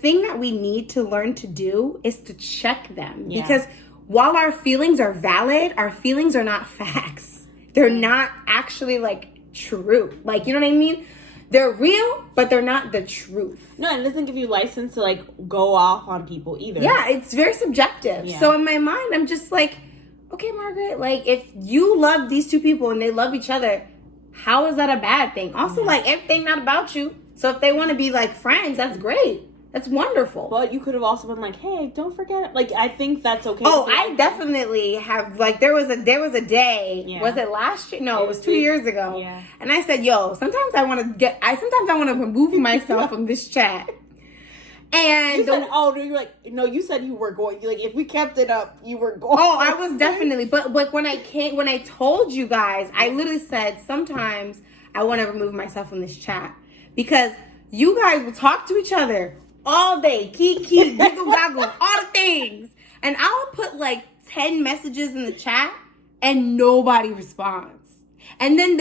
thing that we need to learn to do is to check them. Yeah. Because while our feelings are valid, our feelings are not facts. They're not actually like true. Like, you know what I mean? They're real, but they're not the truth. No, and it doesn't give you license to like go off on people either. Yeah, it's very subjective. Yeah. So in my mind, I'm just like, okay, Margaret, like if you love these two people and they love each other, how is that a bad thing? Also, like everything not about you. So if they want to be like friends, that's great. That's wonderful. But you could have also been like, hey, don't forget. Like, I think that's okay. Oh, I definitely have. Like, there was a day. Yeah. Was it last year? No, it was 2 years ago. Yeah. And I said, yo, sometimes I want to remove myself from this chat. And you said, you were like, no, you said you were going. Like, if we kept it up, you were going. Oh, I was definitely. But like when I told you guys, I literally said sometimes I want to remove myself from this chat because you guys will talk to each other all day, kiki, giggle, goggle, all the things, and I'll put like 10 messages in the chat and nobody responds. And then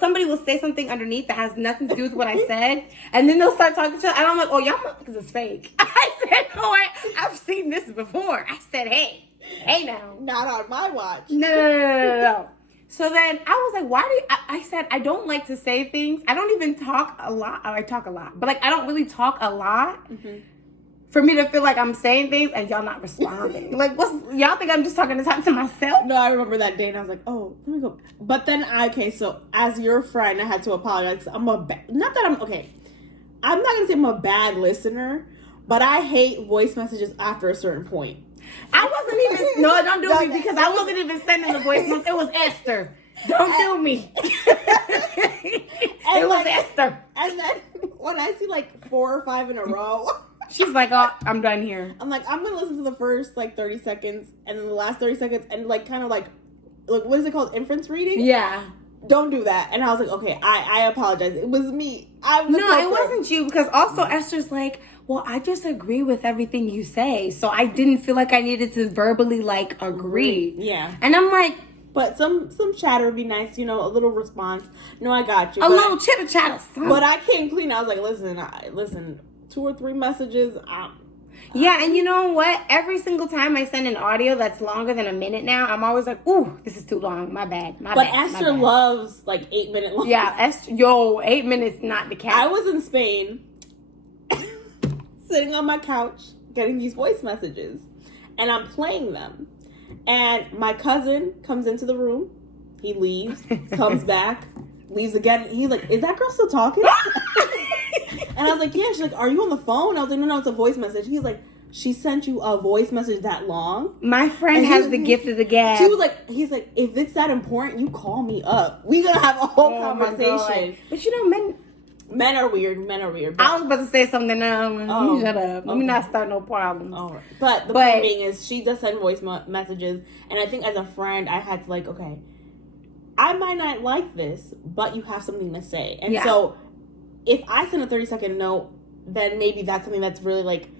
somebody will say something underneath that has nothing to do with what I said. And then they'll start talking to each other. And I'm like, oh, y'all motherfuckers is fake. I said, no, I've seen this before. I said, hey now. Not on my watch. No. So then I was like, why do I said, I don't like to say things. I don't even talk a lot. I talk a lot. But like, I don't really talk a lot. Mm-hmm. For me to feel like I'm saying things and y'all not responding. Like, y'all think I'm just talking to myself? No, I remember that day and I was like, oh, let me go. But then, so as your friend, I had to apologize. I'm not going to say I'm a bad listener, but I hate voice messages after a certain point. I wasn't even, no, don't do me because I wasn't even sending the voice message. It was Esther. Don't do me. It was Esther. And then when I see like 4 or 5 in a row... She's like, oh, I'm done here. I'm like, I'm going to listen to the first, like, 30 seconds and then the last 30 seconds and, like, kind of like, what is it called? Inference reading? Yeah. Don't do that. And I was like, okay, I apologize. It was me. It wasn't you because also Esther's like, well, I just agree with everything you say. So I didn't feel like I needed to verbally, like, agree. Yeah. And I'm like... But some chatter would be nice, a little response. No, I got you. A little chitter chatter. But I came clean. I was like, listen, 2 or 3 messages. Yeah, and you know what? Every single time I send an audio that's longer than a minute now, I'm always like, ooh, this is too long. My bad. But Esther loves like 8-minute long. Yeah, 8 minutes, not the cap. I was in Spain, sitting on my couch, getting these voice messages, and I'm playing them. And my cousin comes into the room. He leaves, comes back, leaves again. He's like, is that girl still talking? And I was like, yeah. She's like, are you on the phone? I was like, no, it's a voice message. He's like, she sent you a voice message that long? My friend has the gift of the gab. She was like, he's like, if it's that important, you call me up. We're going to have a whole conversation. But you know, men are weird. Men are weird. I was about to say something now. Let me shut up. Let me not start no problems. All right. But the point being is she does send voice messages. And I think as a friend, I had to like, okay, I might not like this, but you have something to say. And so if I send a 30-second note, then maybe that's something that's really like,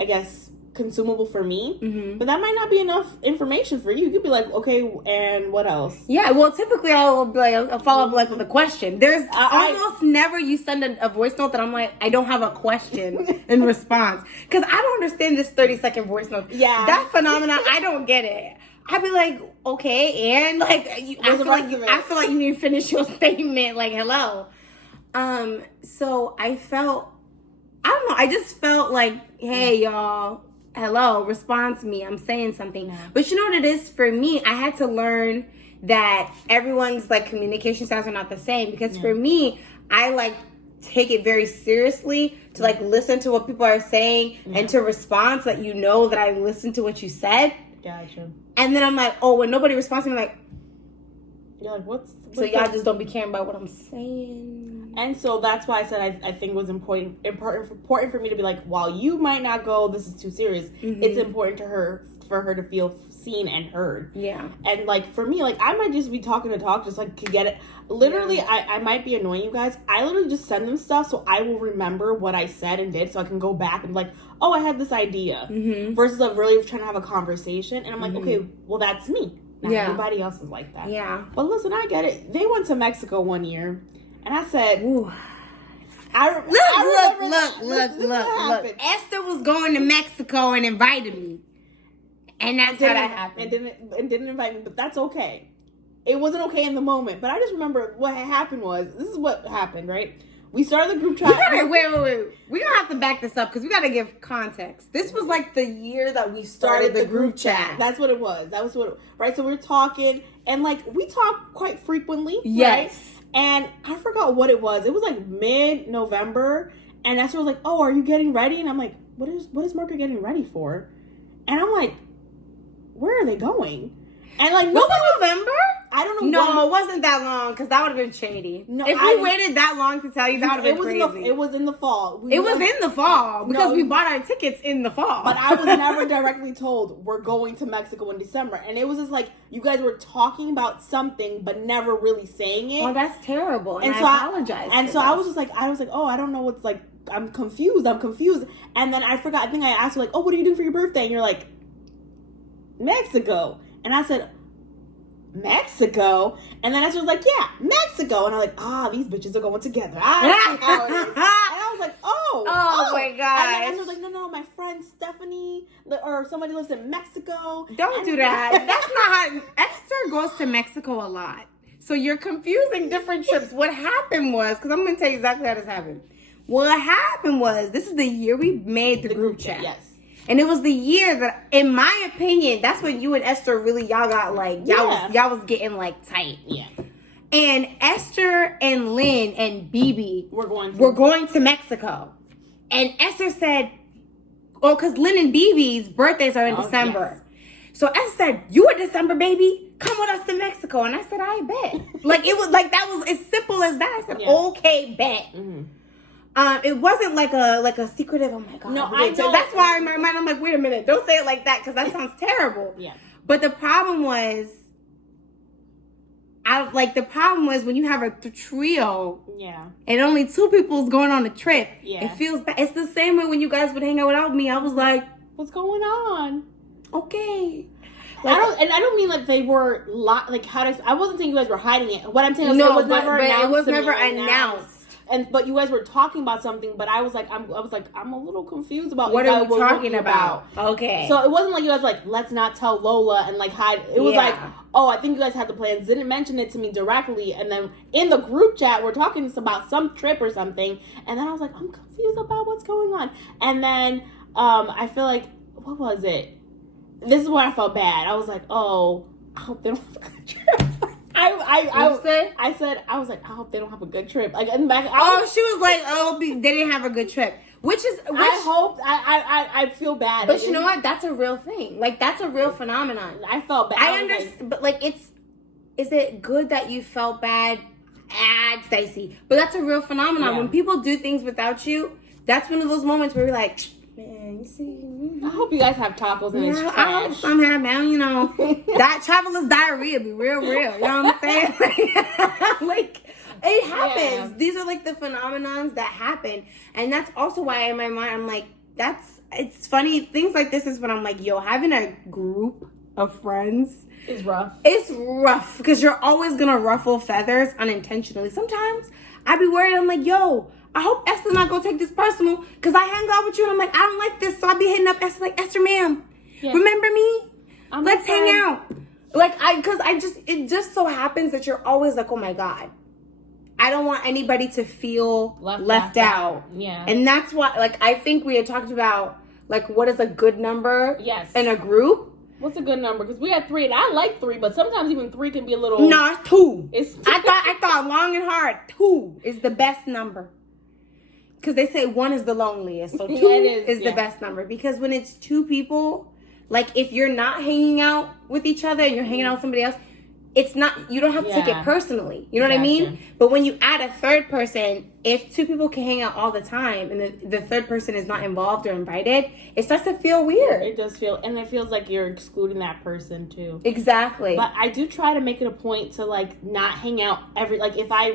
I guess, consumable for me. Mm-hmm. But that might not be enough information for you. You could be like, okay, and what else? Yeah, well, typically I'll be like, I'll follow up like with a question. There's almost never you send a voice note that I'm like, I don't have a question in response. Because I don't understand this 30-second voice note. Yeah. That phenomenon, I don't get it. I'd be like, okay, and like, I feel like you need to finish your statement. Like, hello. So I felt, I don't know, I just felt like, hey, y'all, hello, respond to me. I'm saying something. Yeah. But you know what it is for me? I had to learn that everyone's like communication styles are not the same. Because for me, I like take it very seriously to like listen to what people are saying and to respond so that you know that I listened to what you said. Gotcha. And then I'm like, oh, when nobody responds to me, I'm like, you're like, what's so y'all just don't be caring about what I'm saying. And so that's why I said I think it was important for me to be like, while you might not go, this is too serious. Mm-hmm. It's important for her to feel seen and heard. Yeah. And like for me, like I might just be talking to talk, just like to get it. Literally, I might be annoying you guys. I literally just send them stuff so I will remember what I said and did, so I can go back and be like, oh, I had this idea. Mm-hmm. Versus like really trying to have a conversation, and I'm like, okay, well that's me. Not everybody else is like that. Yeah. But listen, I get it. They went to Mexico one year. And I said, ooh. Look. Esther was going to Mexico and invited me. And that's how that happened. And didn't invite me, but that's okay. It wasn't okay in the moment. But I just remember what happened was, this is what happened, right? We started the group chat. Wait. We're going to have to back this up because we got to give context. This was like the year that we started the group chat. That's what it was. Right? So we were talking, and like, we talk quite frequently. Yes. Right? And I forgot what it was. It was like mid-November. And Esther was like, oh, are you getting ready? And I'm like, what is Margaret getting ready for? And I'm like, where are they going? And like, was it November? I don't know. No, it wasn't that long because that would have been shady. No, if we waited that long to tell you, that would have been crazy. It was in the fall. It was in the fall because we bought our tickets in the fall. But I was never directly told we're going to Mexico in December. And it was just like, you guys were talking about something but never really saying it. Oh, that's terrible. And so I apologize. And so I was like, oh, I don't know what's like, I'm confused. And then I forgot, I think I asked you like, oh, what are you doing for your birthday? And you're like, Mexico. And I said, Mexico? And then Esther was like, yeah, Mexico. And I'm like, these bitches are going together. I see how it is. And I was like, oh my God. And then Esther was like, no, my friend Stephanie or somebody lives in Mexico. Don't do that. That's not how Esther goes to Mexico a lot. So you're confusing different trips. What happened was, because I'm going to tell you exactly how this happened. What happened was, this is the year we made the group chat. Yes. And it was the year that, in my opinion, that's when you and Esther really, y'all got like, y'all was getting like tight. Yeah. And Esther and Lynn and BB were going to Mexico. And Esther said, because Lynn and BB's birthdays are in December. Yes. So Esther said, you a December baby? Come with us to Mexico. And I said, I bet. Like, it was like, that was as simple as that. I said, okay, bet. Mm-hmm. It wasn't like a secretive, oh my God. No, I know. That's why in my mind, I'm like, wait a minute, don't say it like that, because that sounds terrible. Yeah. But the problem was, when you have a trio, and only 2 people's going on a trip, it feels bad. It's the same way when you guys would hang out without me. I was like, what's going on? Okay. Like, I don't mean like they were I wasn't saying you guys were hiding it. What I'm saying is it was never announced. It was never announced. but you guys were talking about something, but I was like, I'm a little confused about what are we talking about? Okay. So it wasn't like you guys were like, let's not tell Lola and like hide. It was like, oh, I think you guys had the plans. Didn't mention it to me directly, and then in the group chat we're talking about some trip or something, and then I was like, I'm confused about what's going on, and then I feel like, what was it? This is when I felt bad. I was like, oh, I hope they don't have a good trip. I said, I was like, I hope they don't have a good trip. Like, and back, she was like, oh, they didn't have a good trip. I feel bad. But you know what? That's a real thing. Like, that's a real phenomenon. I felt bad. I understand, but like, is it good that you felt bad? Stacey. But that's a real phenomenon. Yeah. When people do things without you, that's one of those moments where you're like, man, you see. I hope you guys have tacos and it's trash. I hope somehow, man, you know, that traveler's diarrhea be real. You know what I'm saying? Like, it happens. Yeah. These are like the phenomenons that happen. And that's also why in my mind, I'm like, it's funny. Things like this is when I'm like, yo, having a group of friends is rough. It's rough because you're always going to ruffle feathers unintentionally. Sometimes I be worried. I'm like, yo, I hope Esther's not gonna take this personal because I hang out with you and I'm like, I don't like this. So I be hitting up Esther like, Esther, ma'am, remember me? Let's hang out. Like, it just so happens that you're always like, oh my God, I don't want anybody to feel left out. Yeah. And that's why, like, I think we had talked about, like, what is a good number in a group? What's a good number? Because we had 3, and I like 3, but sometimes even 3 can be a little... No, it's 2. It's 2. I thought long and hard. 2 is the best number. Because they say 1 is the loneliest. So 2 is the best number. Because when it's 2 people, like, if you're not hanging out with each other and you're hanging out with somebody else, it's not, you don't have to take it personally. You know what I mean? But when you add a third person, if 2 people can hang out all the time and the third person is not involved or invited, it starts to feel weird. It does feel, and it feels like you're excluding that person too. Exactly. But I do try to make it a point to, like, not hang out if I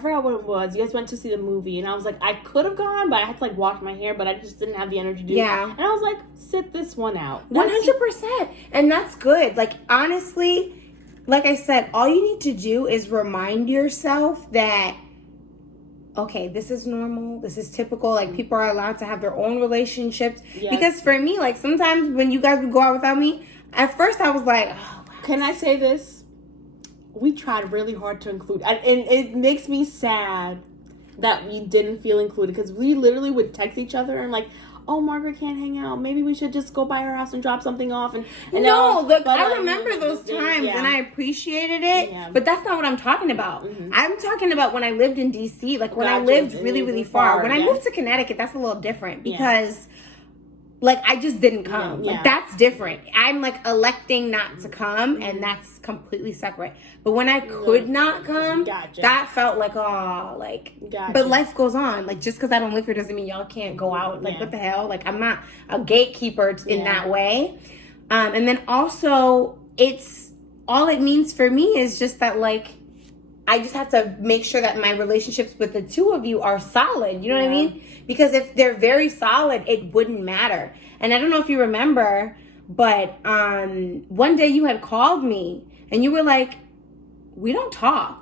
forgot what it was. You guys went to see the movie, and I was like, I could have gone, but I had to, like, wash my hair, but I just didn't have the energy to do it. Yeah. And I was like, sit this one out. 100%. And that's good. Like, honestly, like I said, all you need to do is remind yourself that, okay, this is normal. This is typical. Like, people are allowed to have their own relationships. Yes. Because for me, like, sometimes when you guys would go out without me, at first I was like, oh, wow. Can I say this? We tried really hard to include, and it makes me sad that we didn't feel included, because we literally would text each other and like, oh, Margaret can't hang out. Maybe we should just go by her house and drop something off. And I remember those times and I appreciated it. Yeah. But that's not what I'm talking about. Mm-hmm. I'm talking about when I lived in DC, like when I lived really, really far. When I moved to Connecticut, that's a little different because like I just didn't come. Like that's different. I'm like electing not to come, and that's completely separate. But when I could not come, that felt like but life goes on. Like just because I don't live here doesn't mean y'all can't go out. Like what the hell? Like I'm not a gatekeeper in that way. And then also all it means for me is just that like I just have to make sure that my relationships with the two of you are solid. You know what I mean? Because if they're very solid, it wouldn't matter. And I don't know if you remember, but one day you had called me and you were like, we don't talk.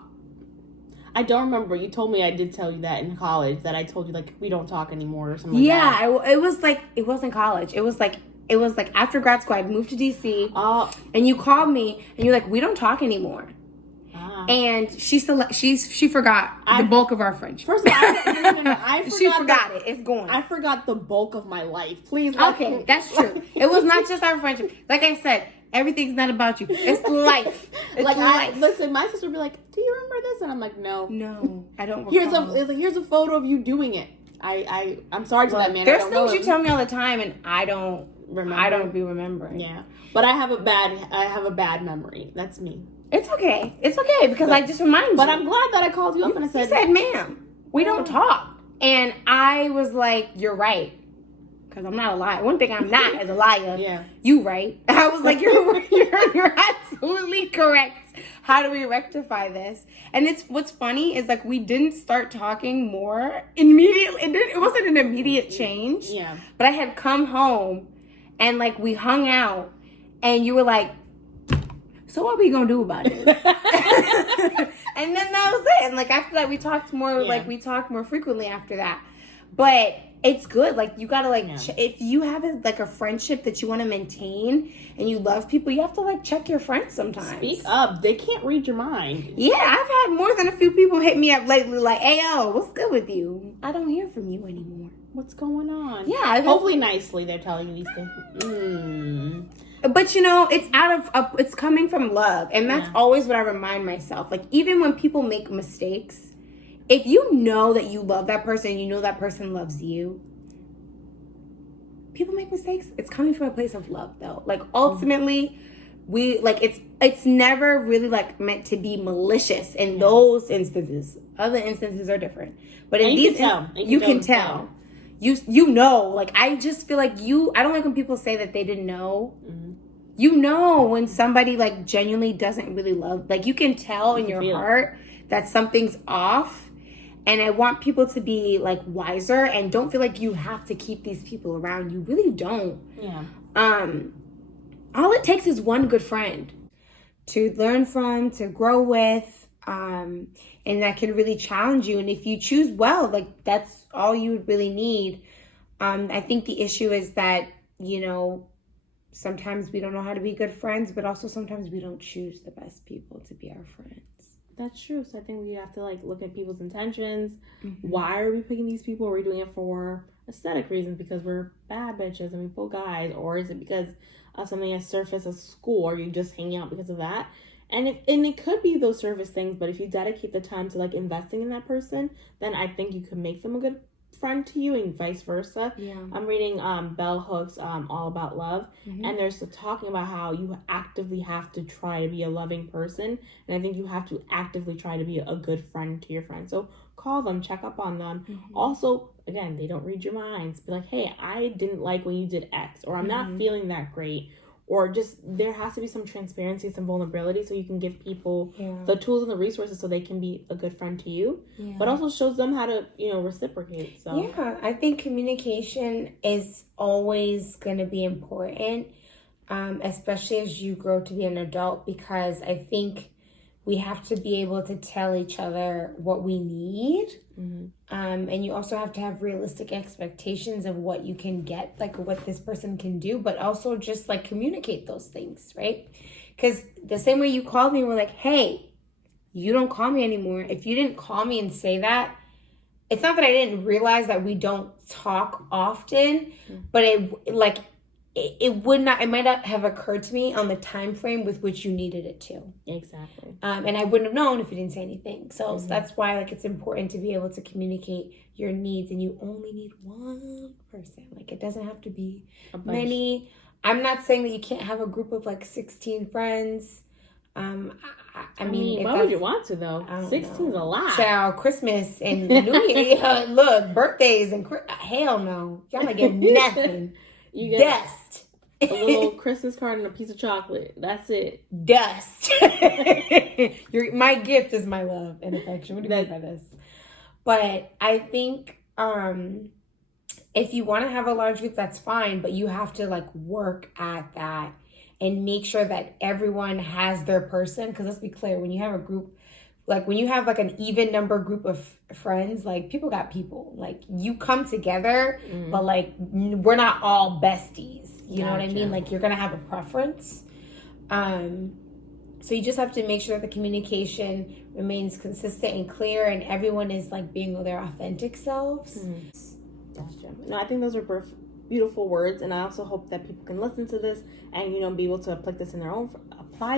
I don't remember. You told me I did tell you that in college, that I told you like we don't talk anymore or something like that. Yeah, it was like, it wasn't college. It was like after grad school, I'd moved to DC. And you called me and you're like, we don't talk anymore. And she forgot the bulk of our friendship. First of all, she forgot it. It's gone. I forgot the bulk of my life. Please. Okay, that's true. It was not just our friendship. Like I said, everything's not about you. It's life. It's life. Listen, my sister would be like, "Do you remember this?" And I'm like, "No, I don't." Recall. Here's a photo of you doing it. I'm sorry to that man. There's things you tell me all the time, and I don't remember. I don't be remembering. Yeah, but I have a bad memory. That's me. It's okay because I just reminded you. But I'm glad that I called you up and I said, you said, ma'am, we don't talk. And I was like, you're right. Because I'm not a liar. One thing I'm not is a liar. Yeah. You right. I was like, you're absolutely correct. How do we rectify this? And what's funny is like we didn't start talking more immediately. It wasn't an immediate change. Yeah. But I had come home and like we hung out and you were like, so what we gonna do about it? And then that was it. And like after that, we talked more. Like we talked more frequently after that. But it's good. Like you gotta like if you have a friendship that you want to maintain and you love people, you have to like check your friends sometimes. Speak up. They can't read your mind. Yeah, I've had more than a few people hit me up lately. Like, hey, yo, what's good with you? I don't hear from you anymore. What's going on? Yeah, hopefully nicely they're telling you these things. But you know, it's it's coming from love, and that's always what I remind myself. Like even when people make mistakes, if you know that you love that person, and you know that person loves you. People make mistakes. It's coming from a place of love, though. Like ultimately, we like it's never really like meant to be malicious in those instances. Other instances are different, but in these, you can tell. You know, like I just feel like I don't like when people say that they didn't know. You know when somebody like genuinely doesn't really love, like you can tell in your heart that something's off. And I want people to be like wiser and don't feel like you have to keep these people around. You really don't. Yeah. All it takes is one good friend to learn from, to grow with, and that can really challenge you. And if you choose well, like that's all you would really need. I think the issue is that, you know, sometimes we don't know how to be good friends, but also sometimes we don't choose the best people to be our friends. That's true. So I think we have to like look at people's intentions. Why are we picking these people? Are we doing it for aesthetic reasons because we're bad bitches and we pull guys? Or is it because of something as surface as school? Or are you just hanging out because of that? And it could be those surface things, but if you dedicate the time to like investing in that person, then I think you could make them a good friend to you and vice versa. I'm reading Bell Hooks All About Love, and there's talking about how you actively have to try to be a loving person, and I think you have to actively try to be a good friend to your friends. So call them, check up on them. Also, again, they don't read your minds. Be like, hey, I didn't like when you did X, or I'm not feeling that great. Or just there has to be some transparency, some vulnerability, so you can give people the tools and the resources so they can be a good friend to you, but also shows them how to, you know, reciprocate. So yeah, I think communication is always going to be important, especially as you grow to be an adult, because I think we have to be able to tell each other what we need. And you also have to have realistic expectations of what you can get, like what this person can do, but also just like communicate those things, right? Because the same way you called me, we're like, hey, you don't call me anymore. If you didn't call me and say that, it's not that I didn't realize that we don't talk often, but it might not have occurred to me on the time frame with which you needed it to. Exactly. And I wouldn't have known if you didn't say anything. So that's why like it's important to be able to communicate your needs, and you only need one person. Like it doesn't have to be many. I'm not saying that you can't have a group of like 16 friends. I mean, why would you want to though? 16 is a lot. Child, Christmas and New Year, look, birthdays and hell no, y'all not get nothing. You get dust. A little Christmas card and a piece of chocolate. That's it. Dust. My gift is my love and affection. What do you mean by this? But I think if you want to have a large group, that's fine. But you have to like work at that and make sure that everyone has their person. Because let's be clear, when you have a group, like when you have like an even number group of friends, like people got people. Like you come together, but like we're not all besties. You know what I mean? Like you're gonna have a preference. So you just have to make sure that the communication remains consistent and clear, and everyone is like being their authentic selves. That's true. No, I think those are beautiful words, and I also hope that people can listen to this and, you know, be able to apply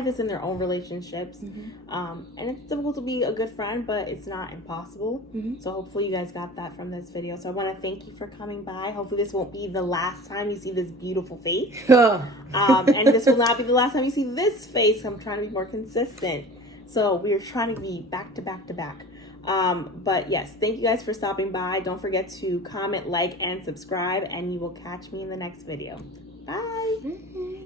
this in their own relationships. And it's difficult to be a good friend, but it's not impossible. So hopefully you guys got that from this video. So I want to thank you for coming by. Hopefully this won't be the last time you see this beautiful face. And this will not be the last time you see this face. I'm trying to be more consistent. So we are trying to be back to back to back. But yes, thank you guys for stopping by. Don't forget to comment, like, and subscribe, and you will catch me in the next video. Bye.